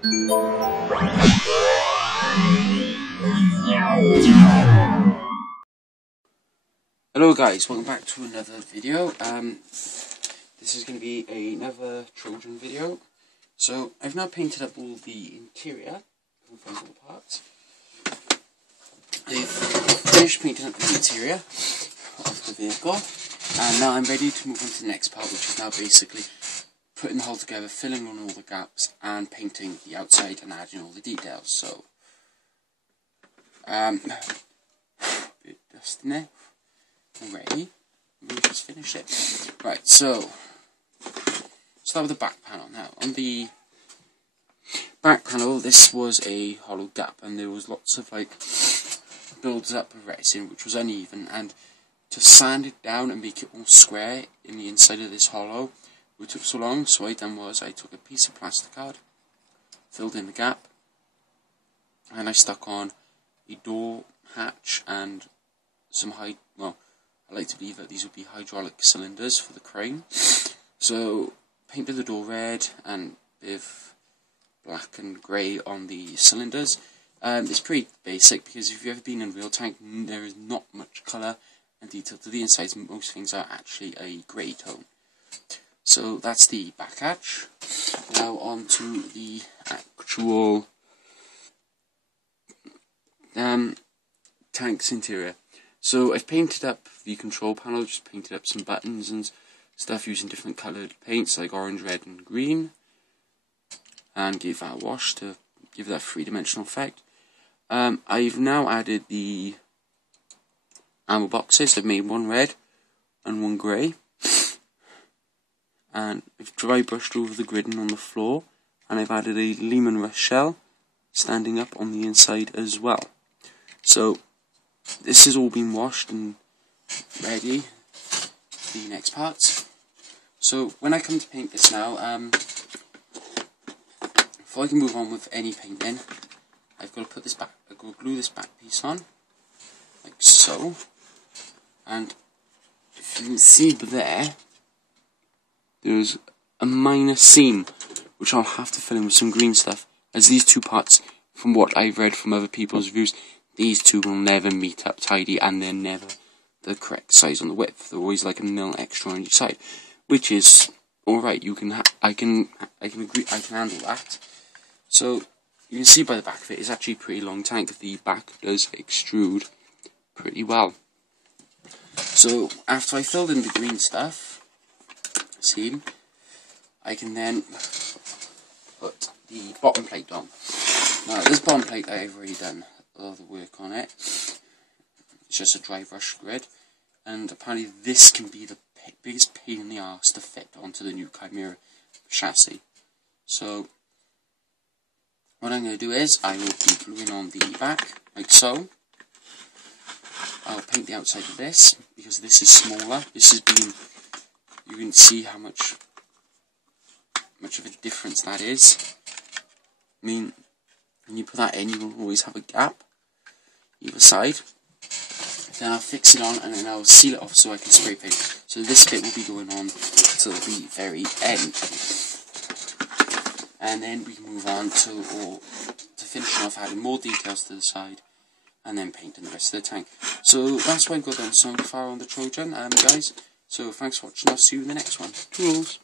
Hello guys, welcome back to another video. This is going to be another Trojan video. So I've now painted up all the interior, all the parts. I've finished painting up the interior of the vehicle, and now I'm ready to move on to the next part, which is now basically putting the whole together, filling in all the gaps, and painting the outside and adding all the details. So, bit dust in there. Already, we'll just finish it. Right, so start with the back panel. Now, on the back panel, this was a hollow gap, and there was lots of builds up of resin, which was uneven, and to sand it down and make it all square in the inside of this hollow, it took so long. So what I done was I took a piece of plastic card, filled in the gap, and I stuck on a door hatch and some I like to believe that these would be hydraulic cylinders for the crane. So painted the door red and with black and grey on the cylinders. It's pretty basic, because if you've ever been in a real tank, there is not much colour and detail to the insides. Most things are actually a grey tone. So that's the back hatch. Now on to the actual tank's interior. So I've painted up the control panel, just painted up some buttons and stuff using different coloured paints like orange, red and green, and gave that a wash to give that three-dimensional effect. I've now added the ammo boxes. I've made one red and one grey, and I've dry brushed over the gridding on the floor, and I've added a Lehman Russ shell standing up on the inside as well. So this has all been washed and ready for the next parts. So when I come to paint this now, before I can move on with any painting, I've got to put this back. I've got to glue this back piece on, like so. And if you can see there's a minor seam which I'll have to fill in with some green stuff, as these two parts, from what I've read from other people's reviews, these two will never meet up tidy, and they're never the correct size on the width. They're always like a mil extra on each side, which is alright. I can agree. I can handle that. So you can see by the back of it, it's actually a pretty long tank. The back does extrude pretty well. So after I filled in the green stuff, see, I can then put the bottom plate on. Now this bottom plate I've already done all the work on it. It's just a dry brush grid, and apparently this can be the biggest pain in the arse to fit onto the new Chimera chassis. So what I'm going to do is I will be gluing on the back like so. I'll paint the outside of this because this is smaller. This has been, you can see how much of a difference that is. I mean, when you put that in, you will always have a gap either side. Then I'll fix it on, and then I'll seal it off so I can spray paint. So this bit will be going on till the very end, and then we can move on to finishing off, adding more details to the side, and then painting the rest of the tank. So that's what I've got done so far on the Trojan, guys. So thanks for watching. I'll see you in the next one. Toodles.